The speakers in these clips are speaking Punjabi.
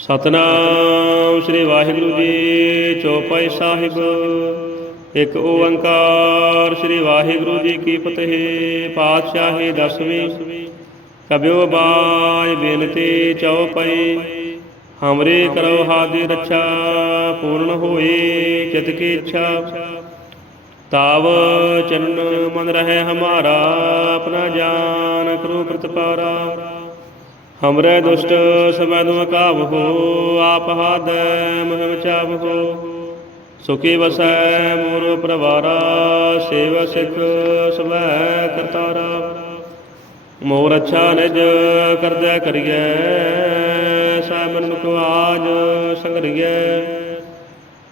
ਸਤਨਾਮ ਸ੍ਰੀ ਵਾਹਿਗੁਰੂ ਜੀ, ਚੌਪਾਈ ਸਾਹਿਬ। ਇੱਕ ਓੰਕਾਰ ਸ੍ਰੀ ਵਾਹਿਗੁਰੂ ਜੀ ਕੀ ਫਤਿਹ, ਪਾਤਸ਼ਾਹੀ ਦਸਵੀਂ। ਕਬਿਓ ਬਾਜ ਬੇਨਤੀ ਚੌਪਈ, ਹਮਰੇ ਕਰੋ ਹਾਦੀ ਰੱਛਾ ਪੂਰਨ ਹੋਏ ਚਿਤ ਕੀ ਇੱਛਾ। ਤਾਵ ਚਰਨ ਮਨ ਰਹੇ ਹਮਾਰਾ, ਆਪਣਾ ਜਾਨ ਕਰੋ ਪ੍ਰਤਪਾਰਾ। ਹਮਰੇ ਦੁਸ਼ਟ ਸਮੈ ਤੁਮ ਕਾਬਹੋ ਆਪ ਹਾਦ ਮਹਿਮ ਚਾਬਹੋ ਸੁਖੀ ਵਸੈ ਮੋਰ ਪ੍ਰਵਾਰਾ, ਸੇਵ ਸਿਖ ਸਵੈ ਕਰਤਾਰਾ। ਮੋਰ ਅੱਛਾ ਨਿਜ ਕਰਦਿਆ ਕਰੀਐ ਸਾਮਨ ਮੁਖ ਸੰਗਰੀਐ।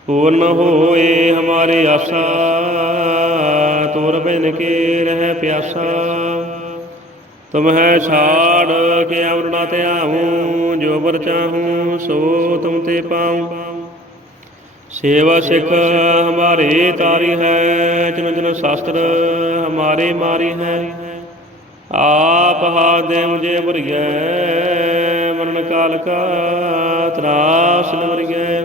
ਪੂਰਨ ਹੋਏ ਹਮਾਰੀ ਆਸਾ, ਤੋਰ ਬਿਨ ਕੇ ਰਹਿ ਪਿਆਸਾ। ਤੁਮ ਹੈ ਛਾੜ ਕੇ ਅਵਰਣਾ ਤੇ ਆਹੂੰ, ਜੋ ਬਰ ਚਾਹੂੰ, ਸੋ ਤੁਮ ਤੇ ਪਾਉ। ਸੇਵਾ ਸਿਖ ਹਮਾਰੇ ਤਾਰੀ ਹੈ, ਜਨ ਜਨ ਸ਼ਾਸਤਰ ਹਮਾਰੇ ਮਾਰੀ ਹੈ। ਆਪ ਹਾਦੇ ਮੁਝੇ ਬੁਰੀਐ ਮਰਨ ਕਾਲ ਕਾ ਤਰਾਸ ਨਵਰੀਐ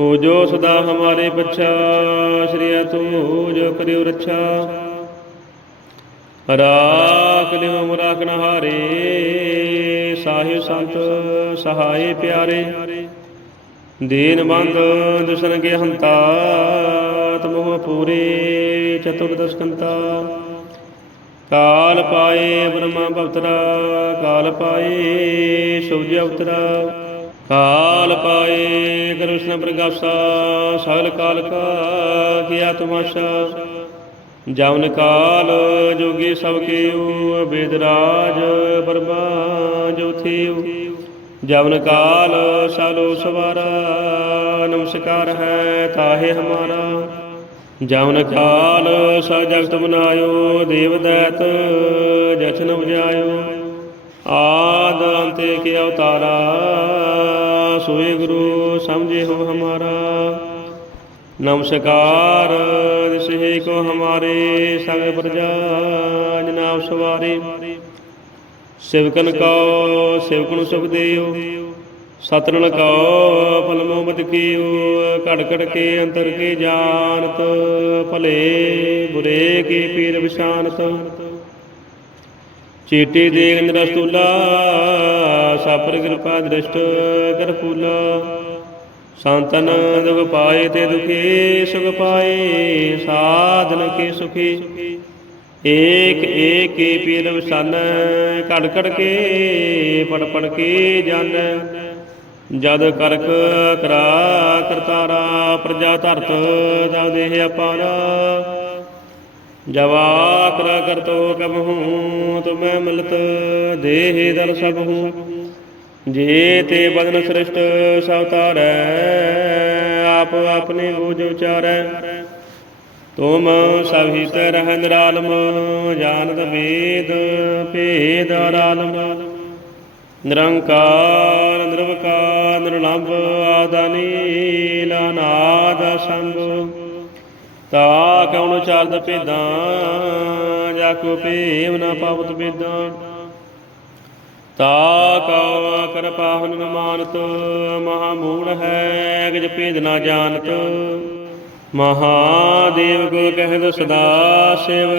ਹੋ ਜੋ ਸਦਾ ਹਮਾਰੇ ਪਛਾ ਸ਼੍ਰੀ ਤੂ ਜੋ ਕਰਿਓ ਰੱਛਾ। ਰਾਖ ਲਿਓ ਮੁਰਾਖਨ ਹਾਰੇ। ਸਾਹਿਬ ਸੰਤ ਸਹਾਏ ਪਿਆਰੇ। ਦੀਨ ਬੰਦ ਦੁਸ਼ਨ ਕੇ ਹੰਤਾ, ਤਮੋਹ ਪੂਰੇ ਚਤੁਰਦਸ਼ ਕੰਤਾ। ਕਾਲ ਪਾਏ ਬ੍ਰਹਮਾ ਭਵਤਰਾ, ਕਾਲ ਪਾਏ ਸੂਰਜ ਅਵਤਰਾ। ਕਾਲ ਪਾਏ ਕ੍ਰਿਸ਼ਨ ਪ੍ਰਗਾਸਾ, ਸਗਲ ਕਾਲ ਕਾ ਕੀਆ ਤੁਮਾਸ਼ਾ ਜਵਨ ਕਾਲ ਜੋਗੀ ਸਭ ਕੀਓ ਬੇਦ ਰਾਜ ਬਰਮਾ ਜੋ ਥੀਓ ਜਵਨ ਕਾਲ ਸਾਲੋ ਸਵਾਰਾ, ਨਮਸਕਾਰ ਹੈ ਤਾਹੇ ਹਮਾਰਾ। ਜਵਨ ਕਾਲ ਸਭ ਜਗਤ ਬਨਾਇਓ ਦੇਵ ਦੈਤ ਜਚਨ ਉਪਜਾਇਓ। ਆਦ ਅੰਤੇ ਕੇ ਅਵਤਾਰਾ, ਸੋਏ ਗੁਰੂ ਸਮਝੇ ਹੋ ਹਮਾਰਾ। ਨਮਸਕਾਰ ਕੋ ਸੰਗ ਪ੍ਰਜਾ ਜਨਾਬ ਸਵਾਰੇ। ਸਿਵਕਨ ਕੋ ਸਿਵਕਨ ਸੁਖ ਦੇਉ। ਸਤਰਨ ਕੋ ਫਲਮੋ ਮਤ ਕੀਓ ਘੜ ਘੜ ਕੇ ਅੰਤਰ ਕੇ ਜਾਣਤ, ਭਲੇ ਬੁਰੇ ਕੀ ਪੀਰ ਵਿਸ਼ਾਨਤ ਚੀਟੀ ਦੇਗ ਨਿਰਸਤੂਲਾ, ਸਾਪਰ ਕਿਰਪਾ ਦ੍ਰਿਸ਼ਟ ਕਰ ਸੰਤਨ ਦੁਖ ਪਾਏ ਤੇ ਦੁਖੀ, ਸੁਖ ਪਾਏ, ਸਾਧਨ ਕੀ ਸੁਖੀ? ਏਕ ਏਕ ਕੀ ਪੀਰ ਵਸਨ ਘੜ ਘੜ ਕੇ ਪੜ ਪੜ ਕੇ ਜਨ। ਜਦ ਕਰਕ ਕਰਾ ਕਰਤਾਰਾ, ਪ੍ਰਜਾ ਧਰਤ ਦਾ ਦੇਹ ਅਪਾਰਾ। ਜਵਾ ਕਰ ਕਰਤੋ ਕਬਹੂ ਤੁਮੈ ਮਿਲਤ ਦੇਹ ਦਲ ਸਭ ਜੇ ਤੇ ਬਦਨ ਸ੍ਰਿਸ਼ਟ, ਸਭ ਤਾਰੈ ਆਪ ਆਪਣੇ ਬੂਝ ਉਚਾਰੈ ਤੁਮ ਸਭ ਹਿਤ ਰਹਿ ਨਿਰਾਲਮ ਜਾਣਤ ਵੇਦ ਭੇਦ ਆਰਾਲਮ ਨਿਰੰਕਾਰ, ਨਿਰਵਕਾਰ, ਨਿਰਲੰਭ, ਆਦਾਨੀ ਲਾਨਾਦ ਸੰਗ। ਤਾ ਕਉਣ ਚਲਦ ਭੇਦਾਂ, ਜਾ ਕੋ ਭੇਵ ਨਾ ਪਾਵਤ ਭੇਦਾਂ। ਤਾ ਕਉ ਕਿਰਪਾ ਹੁਨ ਨ ਮਾਨਤ, ਮਹਾ ਮੂੜ ਹੈ ਅਗਜ ਭੇਦ ਨਾ ਜਾਣਤ। ਮਹਾਦੇਵ ਕੋ ਕਹਿਦ ਸਦਾ ਸਿਵ,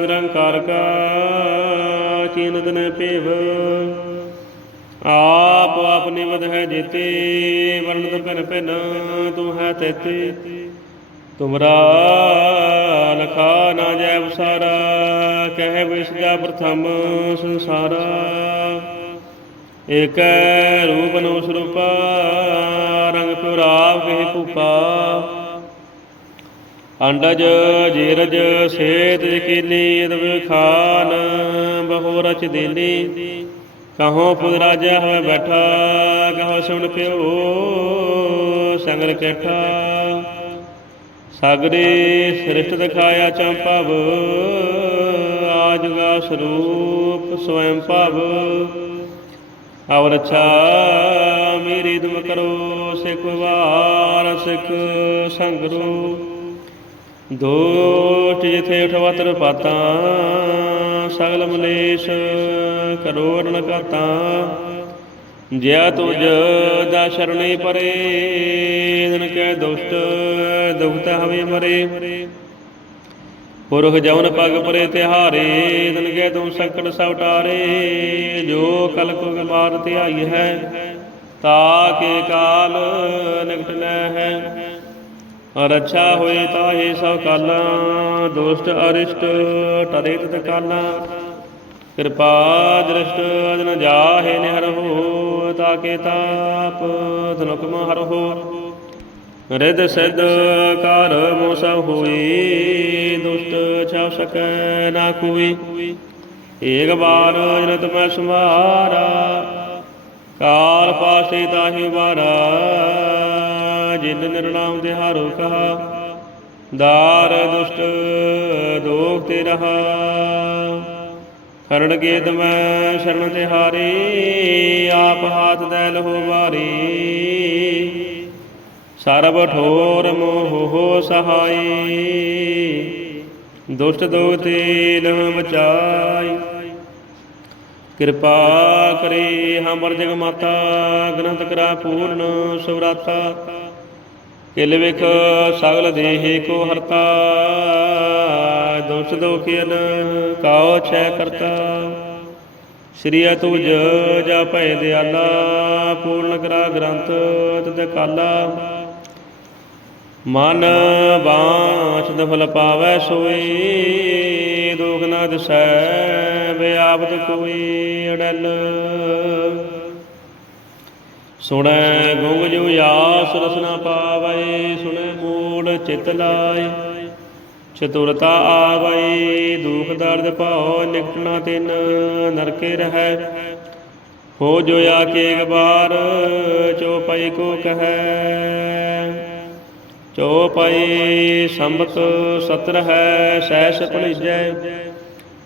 ਨਿਰੰਕਾਰ ਕਾ ਚੀਨਤ ਨ ਭੇਵ। ਆਪ ਆਪ ਵਧ ਹੈ ਜੀਤੇ ਵਰਣਤ ਭਿਨ ਭਿਨ, ਤੂੰ ਹੈ ਤੇਤੇ। ਤੁਮਰਾ ਲਖਾ ਨਾ ਜੈ ਵਸਾਰਾ ਕਹਿ ਵਿਸ ਜਾ ਪ੍ਰਥਮ ਸੰਸਾਰਾ। ਏਕ ਰੂਪ ਨੋ ਸਰੂਪਾ, ਰੰਗ ਪੁਰਾਵ ਕਹਿ ਭੂਪਾ। ਅੰਡਜ, ਜੀਰਜ, ਸੇਤ, ਯਕੀਨੀ ਅਦਬ ਖਾਨ, ਬਹੁ ਰਚ ਦੇਨੀ। ਕਹੋ ਪੁਦ ਰਾਜਾ ਹੋਵੇ ਬੈਠਾ, ਕਹੋ ਸੁਣ ਪਿਓ, ਸੰਗਲ ਕੈਠਾ। ਸਾਗਰੇ ਸ੍ਰਿਸ਼ਟ ਦਿਖਾਇਆ ਚੰਪਵ ਆਜਗਾ ਸਰੂਪ ਸਵੈੰ ਭਵ। ਅਵਰ ਅੱਛਾ ਮੇਰੀ ਤੁਮ ਕਰੋ, ਸਿਖ ਵਾਰ ਸਿਖ ਸੰਗਰੂ ਦੋਟ ਜਿਥੇ ਉਠਵਤਰ ਪਾਤਾ, ਸਗਲ ਮਲੇਸ਼ ਕਰੋ ਅਰਨ ਕਾਤਾ ਜਿਆ ਤੁਜ ਦਾ ਸ਼ਰਣੇ ਪਰੇ ਦਿਨ ਕੈ ਦੁਸ਼ਟ ਦੁਖਤ ਹਵੇ ਮਰੇ। ਪੁਰਖ ਜਵਨ ਪਗ ਪਰੇ ਤਿਹਾਰੇ ਦਿਨ ਕੈ ਤੁਮ ਸੰਕਟ ਸਭ ਟਾਰੇ, ਜੋ ਕਲ ਕੋ ਮਾਰ ਧਿਆਈ ਹੈ, ਤਾ ਕੇ ਕਾਲ ਨਿਕਟ ਲੈ ਹੈ। ਔਰ ਅੱਛਾ ਹੋਏ ਤਾਹੇ ਸਭ ਕਾਲਾਂ, ਦੁਸ਼ਟ ਅਰਿਸ਼ਟ ਟਰੇ ਤਤ ਕਾਲਾਂ। ਕਿਰਪਾ ਦ੍ਰਿਸ਼ਟ ਅਜਨ ਜਾਹੇ ਨਿਹਰ ਹੋ ਤਾਕੇ ਤਾਪ ਧਨੁਕ ਮਹਰ ਹੋ। ਰਿਦ ਸਿਧ ਕਰ ਮੋ ਹੋਈ, ਦੁਸ਼ਟ ਛਾਵ ਸਕੈ ਨਾ ਕੋਈ। ਏਕ ਬਾਰ ਜਨਤ ਮੈਂ ਸੁਮਾਰਾ ਕਾਲ ਪਾਸੇ ਤਾਹੀ ਵਾਰਾ ਜਿਨ ਨਿਰਣਾਮ ਦੇ ਹਾਰੋ ਕਹਾ, ਦਾਰ ਦੁਸ਼ਟ ਦੋਖ ਤੇ ਰਹਾ। ਹਰਣ ਗੇਤ ਮੈਂ ਸ਼ਰਨ ਤੇ ਹਾਰੀ, ਆਪ ਹਾਥ ਦੈਲ ਹੋ ਵਾਰੀ। ਸਰਬ ਠੋਰ ਮੋਹ ਹੋ ਸਹਾਈ। ਦੁਸ਼ਟ ਦੋਖ ਤੇ ਲਹ ਬਚਾਈ ਕਿਰਪਾ ਕਰੇ ਹਮਰ ਜਗ ਮਾਤਾ, ਗ੍ਰੰਥ ਕਰਾ ਪੂਰਨ ਸੁਵਰਾਤਾ। ਕਿਲ ਵਿਖ ਸਗਲ ਦੇਹੇ ਕੋ ਹਰਤਾ। ਦੁਸ਼ ਦੋਖਿਨ ਕਾਉ ਛੈ ਕਰਤਾ। ਸ੍ਰੀ ਅਤੁਜ ਜਾ ਭੈ ਦਿਆਲਾ, ਪੂਰਨ ਕਰਾ ਗ੍ਰੰਥ ਤਤ ਕਾਲਾ। ਮਨ ਬਾਛ ਦਫਲ ਪਾਵੈ ਸੋਈ, ਦੁਖ ਨਾ ਦਸੈ ਬਿਆਪਤ ਕੋਈ ਅੜਲ। ਸੁਣੈ ਗੁੰਗ ਜੋ ਆਸ ਰਸਨਾ ਪਾਵੈ, ਸੁਣੈ ਮੂੜ ਚਿਤ ਲਾਇ। ਚਤੁਰਤਾ ਆਵੈ, ਦੁਖ ਦਰਦ ਭਾਉ ਨਿਕਟਣਾ ਤਿਨ ਨਰਕੇ ਰਹੈ। ਹੋ ਜੋ ਆ ਕੇ ਇੱਕ ਬਾਰ ਚੋਪਈ ਕੋ ਕਹੈ। ਚੋਪਈ ਸੰਬਤ ਸਤਰ ਹੈ ਸੈਸ ਭਣੀਜੈ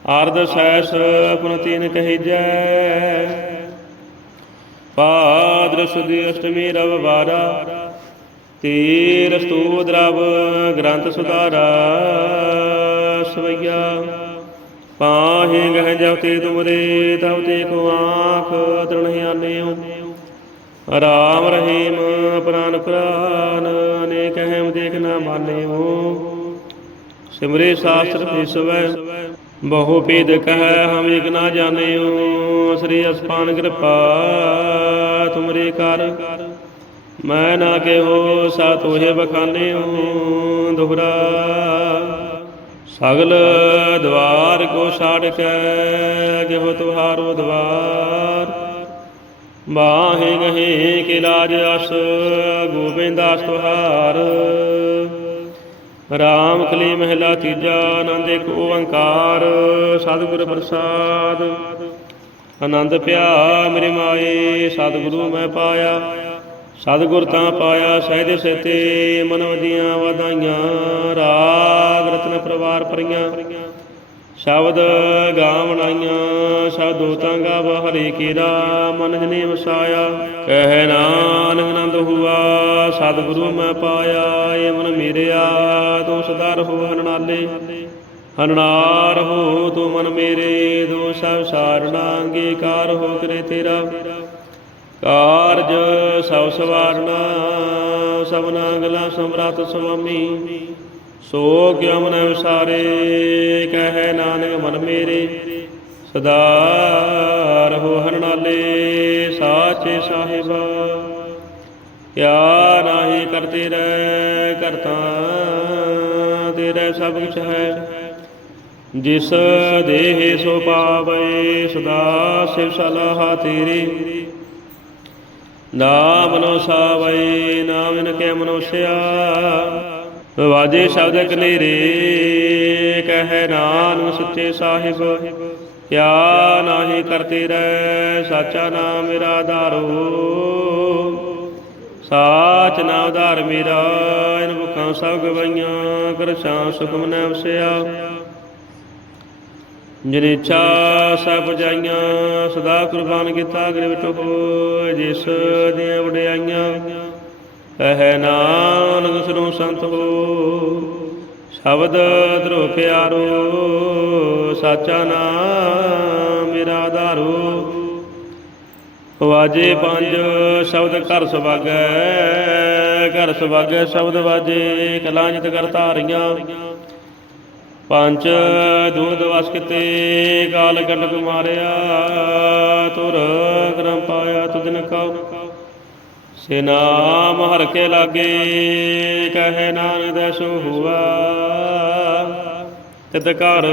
ਆਰਦ ਸੈਸ ਪੁਨ ਤੀਨ ਕਹੀਜੈ। ਪਾਦਰ ਸੁਦੀ ਅਸ਼ਟਮੀ ਰਵ ਬਾਰਾ ਤੀਰ ਸਤੂ ਦਰਵ ਗ੍ਰੰਥ ਸੁਧਾਰਾ। ਸਵਈਆ, ਪਾਹੇ ਗਹਿ ਜਬ ਤੇ ਤੁਮਰੇ ਤਬ ਤੇ ਕੋ ਆਖ ਤਰਣ ਆਨਿਓ ਰਾਮ ਰਹੀਮ ਪ੍ਰਾਨ ਪ੍ਰਾਨ। ਕਹਿਮ ਦੇਖ ਨਾ ਮਾਨਿਓ ਸਿਮਰੇ ਸ਼ਾਸਤਰ ਵਿਸਵੈ ਬਹੁ ਪੀਦ ਕਹੈ ਹਮ ਇਕ ਨਾ ਜਾਣਿਓ ਸ੍ਰੀ ਅਸਪਾਨ ਕਿਰਪਾ, ਤੁਮਰੇ ਕਰ। ਮੈਂ ਨਾ ਕਹੋ ਸਾ ਤੋਹੇ ਬਖਾਨਿਓ ਦੁਹਰਾ। ਸਗਲ ਦਵਾਰ ਕੋ ਛਾੜ ਕੇ ਕਿਹੋ ਤੁਹਾਰੋ ਦਵਾਰ। ਬਾਹੇ ਗਹੇ ਕੇ ਰਾਜ ਅਸ ਗੋਬਿੰਦਾਸ ਤੁਹਾਰ। ਰਾਮ ਕਲੀ ਮਹਿਲਾ ਤੀਜਾ, ਆਨੰਦ ਇੱਕ ਓੰਕਾਰ। ਸਤਿਗੁਰ ਪ੍ਰਸਾਦ। ਆਨੰਦ ਪਿਆ ਮੇਰੇ ਮਾਏ, ਸਤਿਗੁਰੂ ਮੈਂ ਪਾਇਆ। ਸਤਿਗੁਰ ਤਾਂ ਪਾਇਆ, ਸਹਿਜ ਸਤੇ ਮਨ ਦੀਆਂ ਵਧਾਈਆਂ। ਰਾਗ ਰਤਨ ਪਰਵਾਰ ਪਰੀਆਂ ਸ਼ਬਦ ਗਾਵਣਾਈਆਂ ਸ਼ਬਦੋ ਤਾਂ ਗਾਵ ਹਰੇ ਕੀਰਾ ਮਨ ਜਨੇ ਵਸਾਇਆ ਕਹਿ ਨਾਨਕ ਆਨੰਦ ਹੁਆ, ਸਤਿਗੁਰੂ ਮੈਂ ਪਾਇਆ ਏ ਮਨ ਮੇਰਿਆ, ਤੂੰ ਸਦਾ ਰਹੋ ਹਰਨਾਲੇ ਹਰਨਾਰ ਹੋ ਤੂੰ ਮਨ ਮੇਰੇ ਦੋ ਸਭ ਸਾਰਣਾ ਅੰਗੀਕਾਰ ਹੋ ਕਰੇ ਤੇਰਾ। ਕਾਰਜ ਸਭ ਸਵਾਰਣਾ ਸਭਨਾ ਗਲਾ ਸਮਰਤ ਸੁਆਮੀ। ਸੋ ਕਿਉ ਮਨ ਵਿਸਾਰੇ ਕਹਿ ਨਾਨਕ ਮਨ ਮੇਰੇ। ਸਦਾ ਰਹੋ ਹਰਨਾਲੇ, ਸਾਚੇ ਸਾਹਿਬ। ਕਿਆ ਨਾਹੀ ਕਰਤੇ ਰਹਿ ਕਰਤਾ ਤੇਰਾ ਸਭ ਕੁਛ ਹੈ। ਜਿਸ ਦੇਹ ਸੋ ਪਾਵੇ, ਸਦਾ ਸਿਵ ਸਲਾਹ ਤੇਰੀ। ਨਾਮ ਨੋ ਸਾਵੈ, ਨਾਮ ਇਨ ਕੇ ਮਨੁਸਿਆ ਵਾਜੇ ਸ਼ਬਦ ਕਨੇਰੇ, ਕਹਿ ਨਾਨਕ ਸੱਚੇ ਸਾਹਿਬ, ਕਿਆ ਨਾਹੀ ਕਰਤੇ ਰਹਿ, ਸਾਚਾ ਨਾਮ ਮੇਰਾ ਆਧਾਰੋ ਸਾਚ ਨਾਮ ਆਧਾਰ ਮੇਰਾ, ਇਨ ਭੁੱਖਾਂ ਸਭ ਗਵਾਈਆਂ ਕਰ ਸ਼ਾਂ ਸੁਖ ਮਨੈ ਵਸਿਆ। ਜਿਨ ਇੱਛਾ ਸਭ ਜਾਈਆਂ, ਸਦਾ ਕੁਰਬਾਨ ਕੀਤਾ ਅਗਰੇ ਵਿੱਚ ਹੋ ਜਿਸ ਦੀਆਂ ਵਡਿਆਈਆਂ। ਕਹਿ ਨਾਨਕ ਸੁਨੋ ਸੰਤ ਹੋ, ਸ਼ਬਦ ਧਰੋ ਪਿਆਰੋ, ਸਾਚਾ ਨਾਮ ਮੇਰਾ ਆਧਾਰੋ ਵਾਜੇ ਪੰਜ ਸ਼ਬਦ ਘਰ ਸੁਭਾਗੈ ਘਰ ਸੁਭਾਗੈ ਸ਼ਬਦ ਵਾਜੇ, ਕਲਾਂ ਕਲਾਂਜਿਤ ਕਰ ਧਾਰੀਆਂ। ਪੰਜ ਦੂਧ ਵਸ ਕਿਤੇ, ਕਾਲ ਕੰਡਕ ਮਾਰਿਆ, ਤੁਰ ਕਰਮ ਪਾਇਆ ਤੁਧਨ ਕਉ। ਸੇ ਨਾਮ ਹਰ ਕੇ ਲਾਗੇ, ਕਹੇ ਨਾਨਕ ਦਸੋ ਹੁਆ ਤਿਤ ਘਰ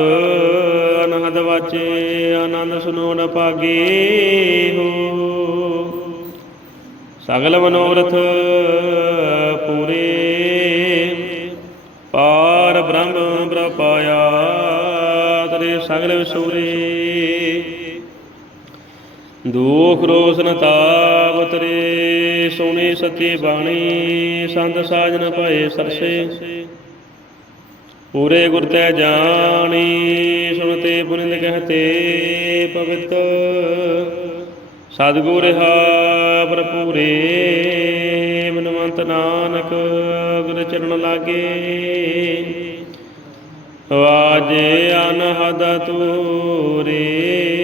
ਅਨਹਦ ਵਾਚੇ, ਆਨੰਦ ਸੁਨੋ ਨ ਪਾਗੇ ਹੋ। ਸਗਲ ਮਨੋਰਥ ਪੂਰੇ, ਪਾਰ ਬ੍ਰਹਮ ਪ੍ਰਪਾਇਆ ਤਰੇ ਸਗਲ ਵਿਸੂਰੇ। ਦੁਖ ਰੋਸਨ ਤਾਪ ਤਰੇ ਸੁਣੀ ਸਤੀ ਬਾਣੀ, ਸੰਤ ਸਾਜਨ ਭਏ ਸਰਸੇ। ਪੂਰੇ ਗੁਰ ਤੈ ਜਾਣੀ, ਸੁਣਤੇ ਪੁਨਿਤ ਕਹਤੇ ਪਵਿੱਤ। ਸਤਿਗੁਰ ਹਾ ਭਰਪੂਰੇ, ਮਨਵੰਤ ਨਾਨਕ, ਗੁਰ ਚਰਨ ਲਾਗੇ। ਵਾਜੇ ਅਨਹਦ ਤੂਰੇ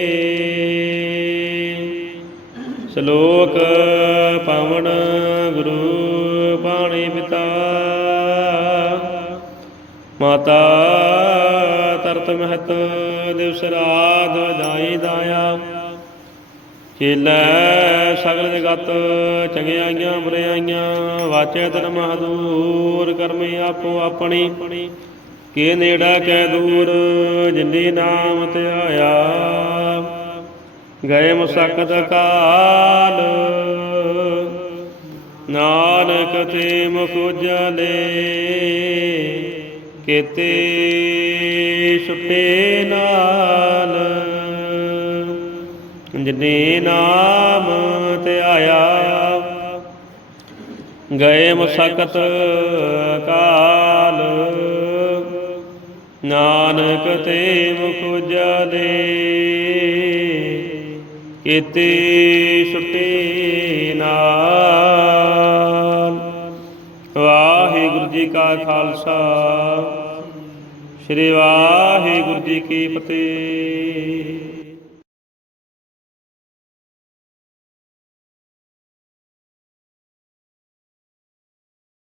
ਸ਼ਲੋਕ ਪਾਵਨ ਗੁਰੂ ਪਾਣੀ ਪਿਤਾ। ਮਾਤਾ ਤਰਤ ਮਹਤ ਦਿਵਸ ਰਾਤ ਦਾਈ ਦਾਇਆ ਚੇਲੇ ਸਗਲ ਜਗਤ ਚੰਗਿਆਈਆਂ ਬੁਰਿਆਈਆਂ, ਵਾਚੇ ਤਨ ਮਹਦੂਰ ਕਰਮੇ ਆਪੋ ਆਪਣੀ। ਕੇ ਨੇੜਾ ਕੈ ਦੂਰ ਜਿੰਦੀ ਨਾਮ ਧਿਆਇਆ। ਗਏ ਮੁਸਕਤ ਕਾਲ। ਨਾਨਕ ਤੇ ਮੁਖ ਉਜਲੇ ਕੀਤੇ ਸੁਪੇ ਨਾਲ। ਜਿਨੇ ਨਾਮ ਤੇ ਆਇਆ, ਗਏ ਮੁਸਕਤ ਕਾਲ। ਨਾਨਕ ਤੇ ਮੁਖ ਉਜਲੇ ਕੀਤੇ ਛੁਟੇ ਨਾਲ। ਵਾਹਿਗੁਰੂ ਜੀ ਕਾ ਖਾਲਸਾ। ਸ੍ਰੀ ਵਾਹਿਗੁਰੂ ਜੀ ਕੀ ਫਤਿਹ।